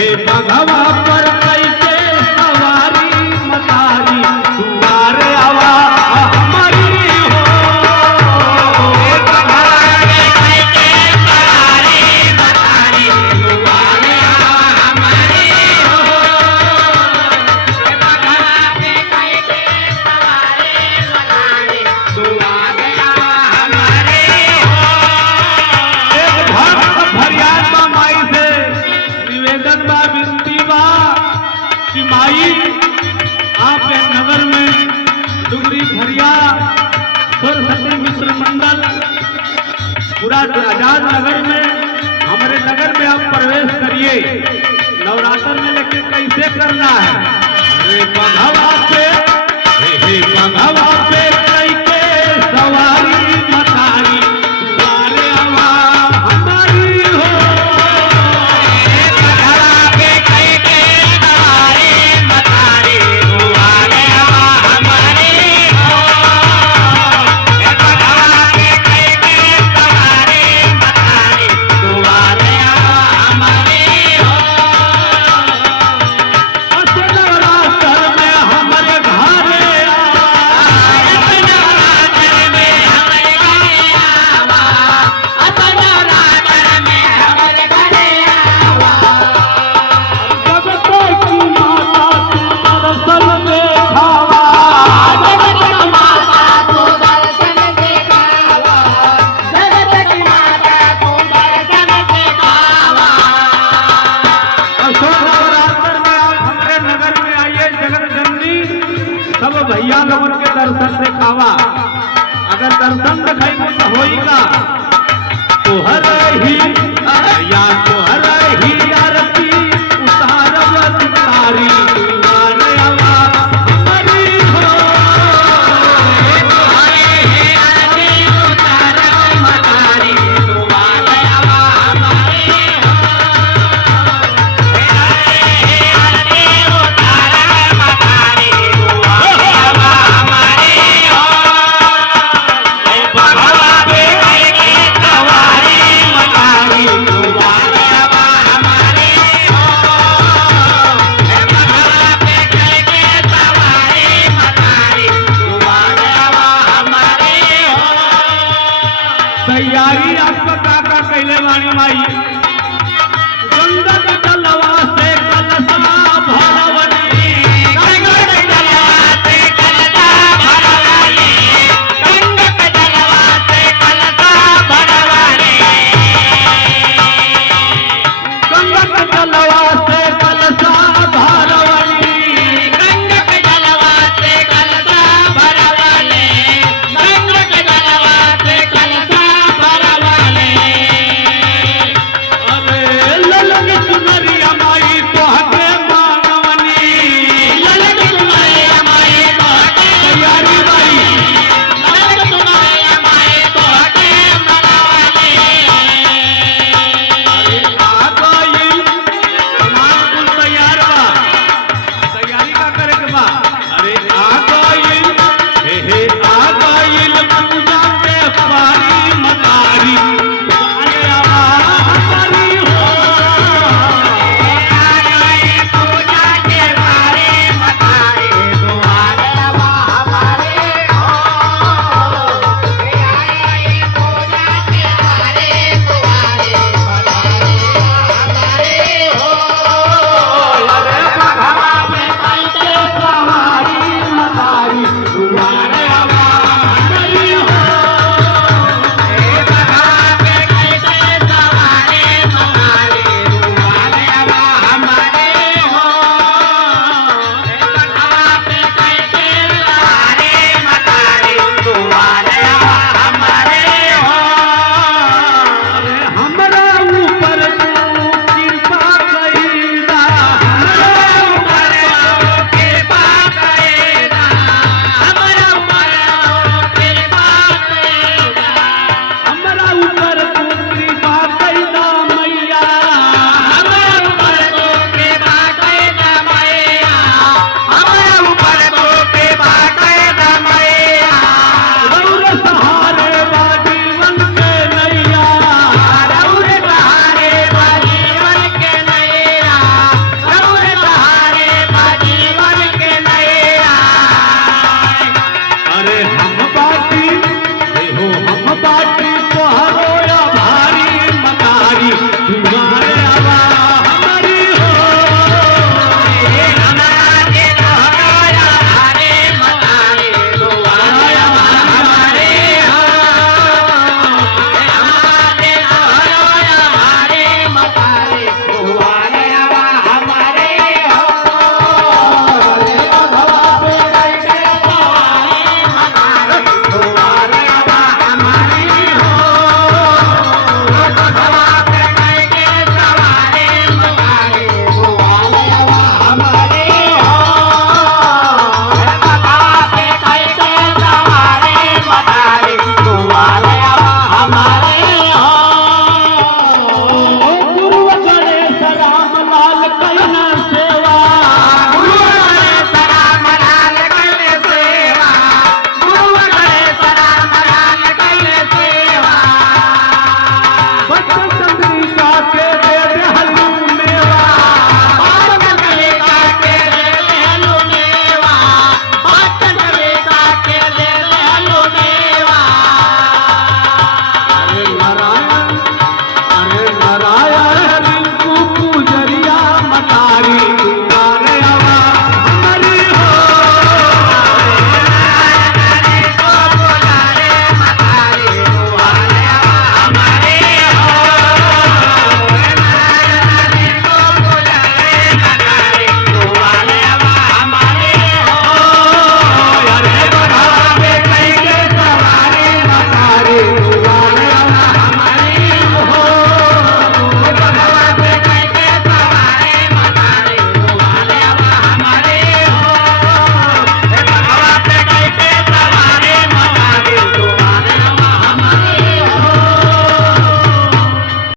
हे बघवा पर कैसे सवारी मतारी दुआरे आवा हमारी हो। हे बघवा पर कैसे सवारी मतारी दुआरे आवा हमारी हो। हे बघवा पर कैसे सवारी मतारी दुआरे आवा हमारी हो। एक भक्त फरियाद बा माई से निवेदन बा विनती बा कि माई आपके नगर में डुगरी खरिया सरस्वती मिश्र मंडल पूरा आजाद नगर में हमारे नगर में आप प्रवेश करिए। नवरात्र में लेके कैसे करना है। हे बघवा पे हे बघवा पे कैसे सवारी मतारी दुआरे आवा हमारी हो। हे बघवा पे कैसे सवारी मतारी दुआरे आवा हमारी हो। हे बघवा पे कैसे सवारी मतारी दुआरे आवा हमारी हो। नवरात्र में हमारे घरे सब भैया लोगन के दर्शन दिखावा। अगर दर्शन दिखाई तो होई का तोहर ही या तोहर ही